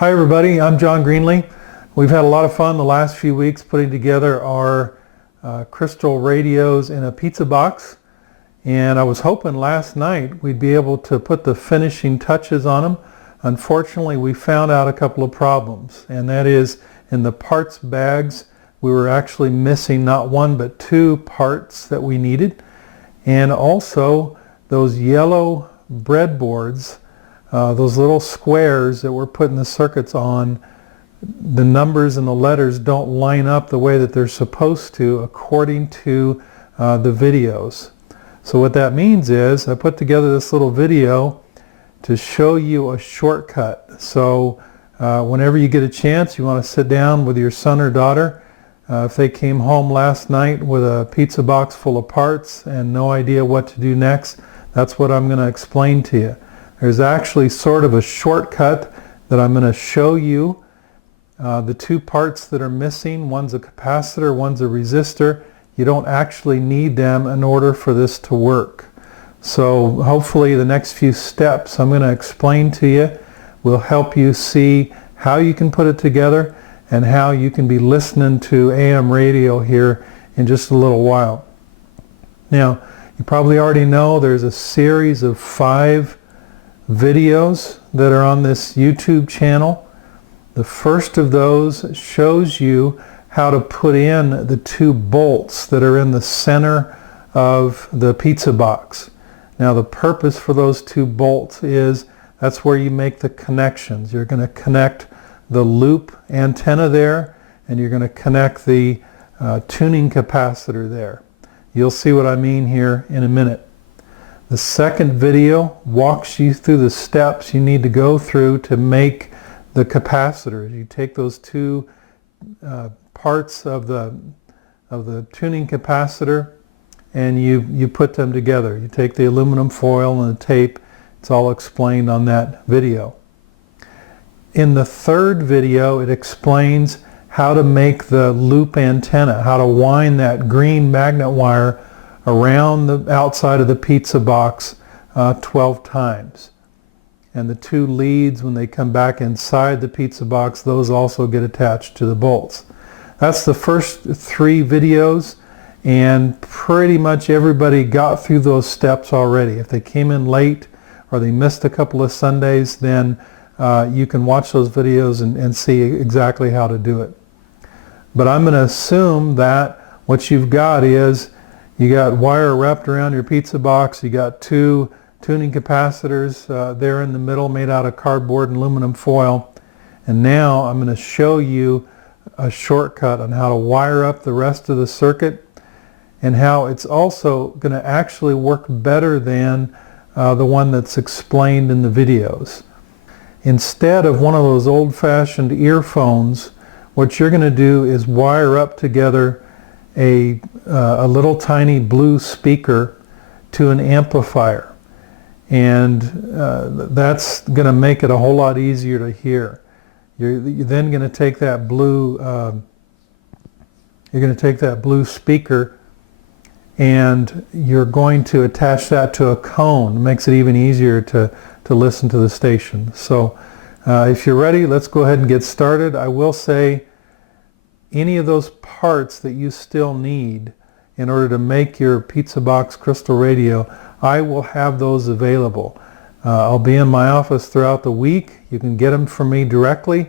Hi everybody, I'm John Greenlee. We've had a lot of fun the last few weeks putting together our crystal radios in a pizza box, and I was hoping last night we'd be able to put the finishing touches on them. Unfortunately, we found out a couple of problems, and that is in the parts bags we were actually missing not one but two parts that we needed, and also those yellow breadboards, those little squares that we're putting the circuits on, the numbers and the letters don't line up the way that they're supposed to according to the videos. So what that means is I put together this little video to show you a shortcut. So whenever you get a chance, you want to sit down with your son or daughter. If they came home last night with a pizza box full of parts and no idea what to do next, that's what I'm going to explain to you. There's actually sort of a shortcut that I'm going to show you. The two parts that are missing, one's a capacitor, one's a resistor. You don't actually need them in order for this to work. So hopefully the next few steps I'm going to explain to you will help you see how you can put it together and how you can be listening to AM radio here in just a little while. Now, you probably already know there's a series of 5 videos that are on this YouTube channel. The first of those shows you how to put in the 2 bolts that are in the center of the pizza box. Now the purpose for those 2 bolts is that's where you make the connections. You're going to connect the loop antenna there, and you're going to connect the tuning capacitor there. You'll see what I mean here in a minute. The second video walks you through the steps you need to go through to make the capacitors. You take those 2 parts of the tuning capacitor and you put them together. You take the aluminum foil and the tape. It's all explained on that video. In the third video, it explains how to make the loop antenna, how to wind that green magnet wire around the outside of the pizza box 12 times. And the 2 leads, when they come back inside the pizza box, those also get attached to the bolts. That's the first 3 videos, and pretty much everybody got through those steps already. If they came in late or they missed a couple of Sundays, then you can watch those videos and see exactly how to do it. But I'm going to assume that what you've got is you got wire wrapped around your pizza box, you got 2 tuning capacitors there in the middle made out of cardboard and aluminum foil, and now I'm going to show you a shortcut on how to wire up the rest of the circuit and how it's also going to actually work better than the one that's explained in the videos. Instead of one of those old-fashioned earphones, what you're going to do is wire up together a little tiny blue speaker to an amplifier, and that's going to make it a whole lot easier to hear. You're then going to take that blue speaker and you're going to attach that to a cone. It makes it even easier to listen to the station. So if you're ready, let's go ahead and get started. I will say any of those parts that you still need in order to make your pizza box crystal radio, I will have those available. I'll be in my office throughout the week. You can get them from me directly.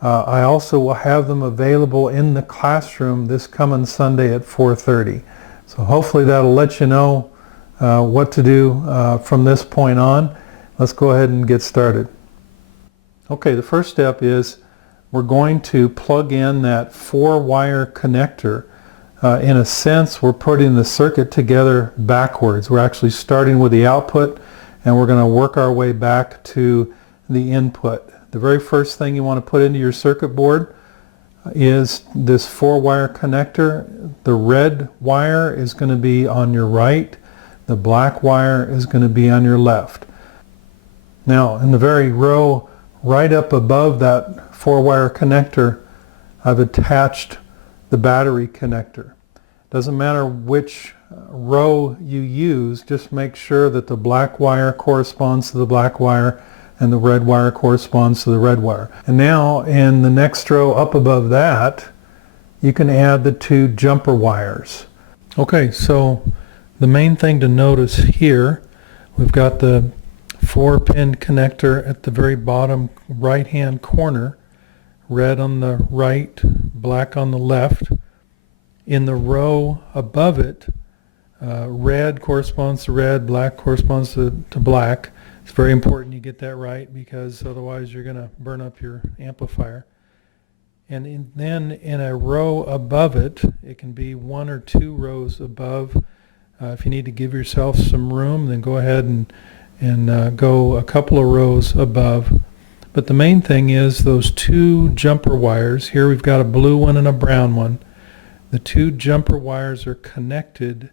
I also will have them available in the classroom this coming Sunday at 4:30. So hopefully that'll let you know what to do from this point on. Let's go ahead and get started. Okay, the first step is we're going to plug in that 4-wire connector. In a sense, we're putting the circuit together backwards. We're actually starting with the output and we're going to work our way back to the input. The very first thing you want to put into your circuit board is this 4-wire connector. The red wire is going to be on your right. The black wire is going to be on your left. Now, in the very row right up above that 4-wire connector, I've attached the battery connector. Doesn't matter which row you use, just make sure that the black wire corresponds to the black wire and the red wire corresponds to the red wire. And now in the next row up above that, you can add the 2 jumper wires. Okay, so the main thing to notice here, we've got the 4-pin connector at the very bottom right-hand corner, red on the right, black on the left. In the row above it, red corresponds to red, black corresponds to black. It's very important you get that right, because otherwise you're going to burn up your amplifier. And then in a row above it, it can be 1 or 2 rows above. If you need to give yourself some room, then go ahead and go a couple of rows above. But the main thing is those 2 jumper wires. Here we've got a blue one and a brown one. The 2 jumper wires are connected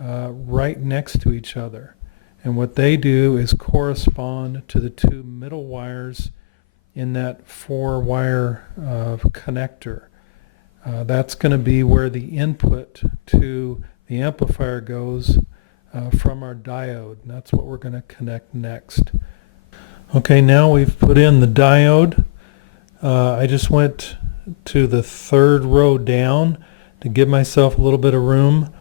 right next to each other. And what they do is correspond to the 2 middle wires in that 4-wire connector. That's going to be where the input to the amplifier goes from our diode. And that's what we're going to connect next. Okay, now we've put in the diode. I just went to the 3rd row down to give myself a little bit of room.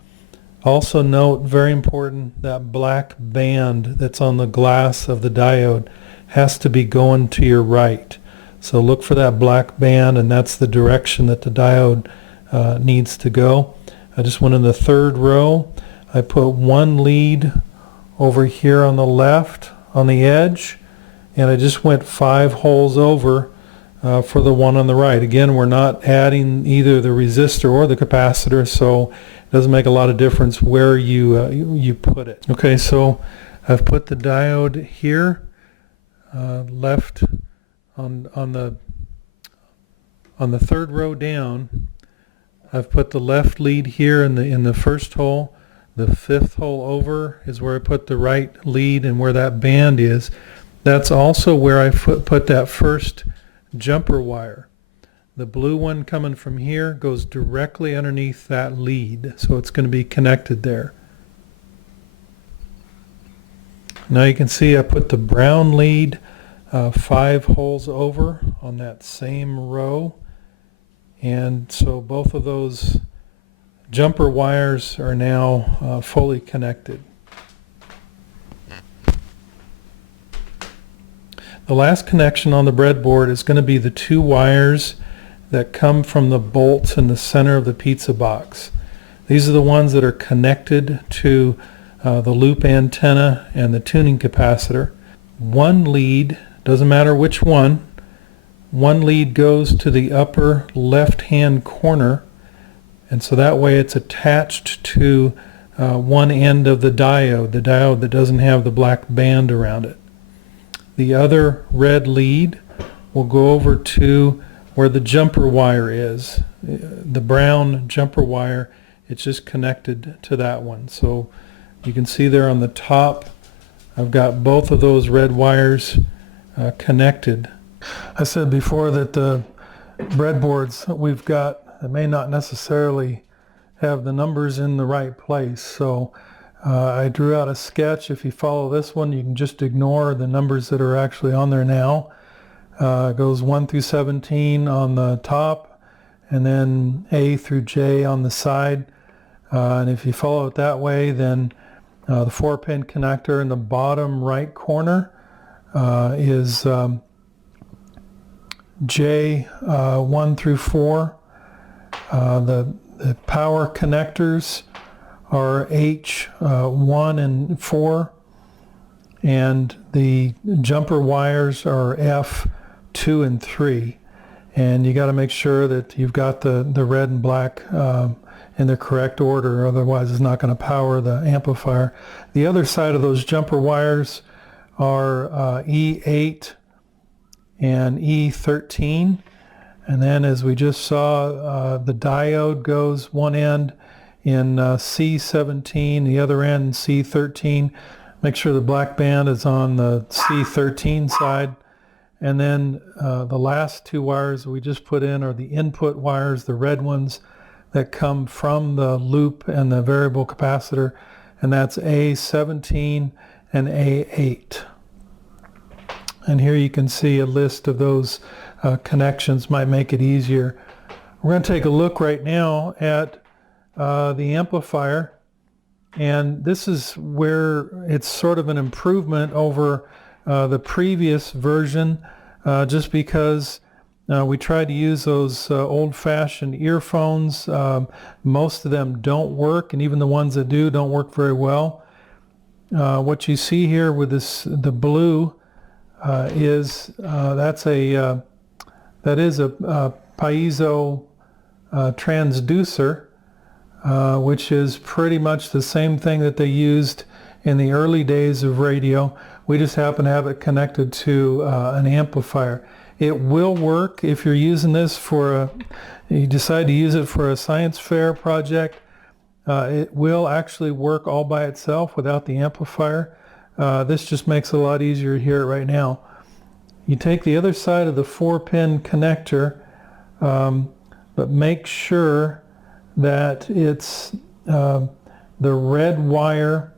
Also note, very important, that black band that's on the glass of the diode has to be going to your right. So look for that black band, and that's the direction that the diode needs to go. I just went in the 3rd row. I put 1 lead over here on the left on the edge, and I just went 5 holes over for the one on the right. Again, we're not adding either the resistor or the capacitor, so it doesn't make a lot of difference where you put it. Okay, so I've put the diode here, left on the 3rd row down. I've put the left lead here in the 1st hole. The 5th hole over is where I put the right lead, and where that band is, that's also where I put that 1st jumper wire. The blue one coming from here goes directly underneath that lead, so it's going to be connected there. Now you can see I put the brown lead 5 holes over on that same row, and so both of those jumper wires are now fully connected. The last connection on the breadboard is going to be the 2 wires that come from the bolts in the center of the pizza box. These are the ones that are connected to the loop antenna and the tuning capacitor. 1 lead, doesn't matter which one, 1 lead goes to the upper left-hand corner, and so that way it's attached to one end of the diode that doesn't have the black band around it. The other red lead will go over to where the jumper wire is. The brown jumper wire, it's just connected to that one. So you can see there on the top, I've got both of those red wires connected. I said before that the breadboards we've got may not necessarily have the numbers in the right place. So I drew out a sketch. If you follow this one, you can just ignore the numbers that are actually on there now. It goes 1 through 17 on the top, and then A through J on the side. And if you follow it that way, then the 4-pin connector in the bottom right corner is J1 through 4. The power connectors are H1 and 4, and the jumper wires are F2 and 3. And you got to make sure that you've got the red and black in the correct order, otherwise it's not going to power the amplifier. The other side of those jumper wires are E8 and E13. And then, as we just saw, the diode goes one end in C17, the other end C13. Make sure the black band is on the C13 side. And then the last 2 wires we just put in are the input wires, the red ones that come from the loop and the variable capacitor, and that's A17 and A8. And here you can see a list of those connections, might make it easier. We're going to take a look right now at the amplifier, and this is where it's sort of an improvement over the previous version, just because we tried to use those old-fashioned earphones. Most of them don't work, and even the ones that do don't work very well. What you see here with the blue is that is a piezo transducer, which is pretty much the same thing that they used in the early days of radio. We just happen to have it connected to an amplifier. It will work if you're using this you decide to use it for a science fair project. It will actually work all by itself without the amplifier. This just makes it a lot easier to hear it right now. You take the other side of the 4-pin connector, but make sure that it's the red wire.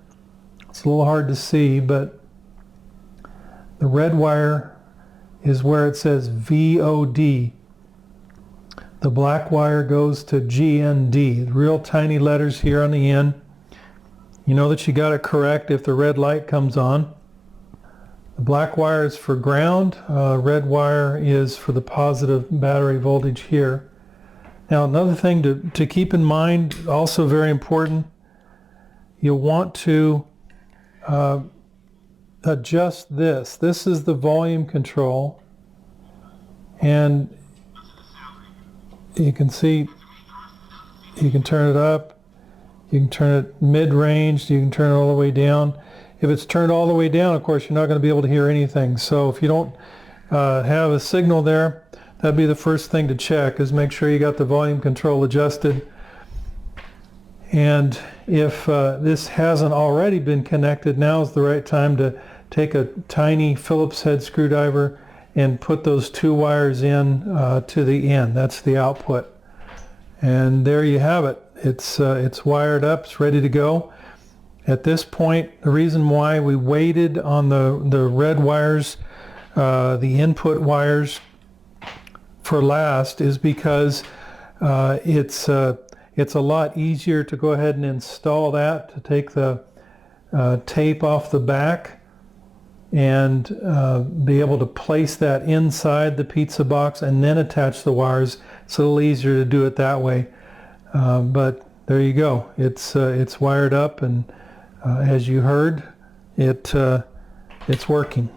It's a little hard to see, but the red wire is where it says VOD. The black wire goes to GND, real tiny letters here on the end. You know that you got it correct if the red light comes on. The black wire is for ground, red wire is for the positive battery voltage here. Now another thing to keep in mind, also very important, you'll want to adjust this. This is the volume control, and you can see you can turn it up, you can turn it mid-range, you can turn it all the way down. If it's turned all the way down, of course, you're not going to be able to hear anything. So if you don't have a signal there, that'd be the first thing to check, is make sure you got the volume control adjusted. And if this hasn't already been connected, now is the right time to take a tiny Phillips head screwdriver and put those 2 wires in to the end. That's the output. And there you have it. It's wired up, it's ready to go. At this point, the reason why we waited on the red wires, the input wires, for last is because it's a lot easier to go ahead and install that, to take the tape off the back and be able to place that inside the pizza box and then attach the wires. It's a little easier to do it that way. But there you go. It's wired up, and as you heard, it's working.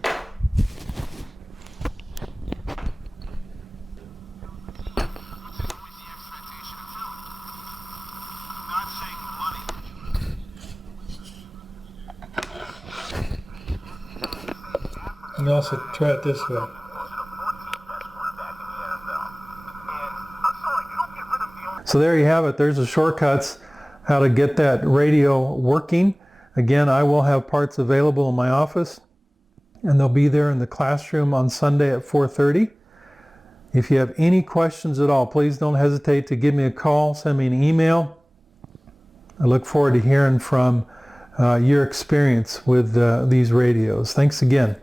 And also try it this way. So there you have it. There's the shortcuts, how to get that radio working. Again, I will have parts available in my office, and they'll be there in the classroom on Sunday at 4:30. If you have any questions at all, please don't hesitate to give me a call, send me an email. I look forward to hearing from your experience with these radios. Thanks again.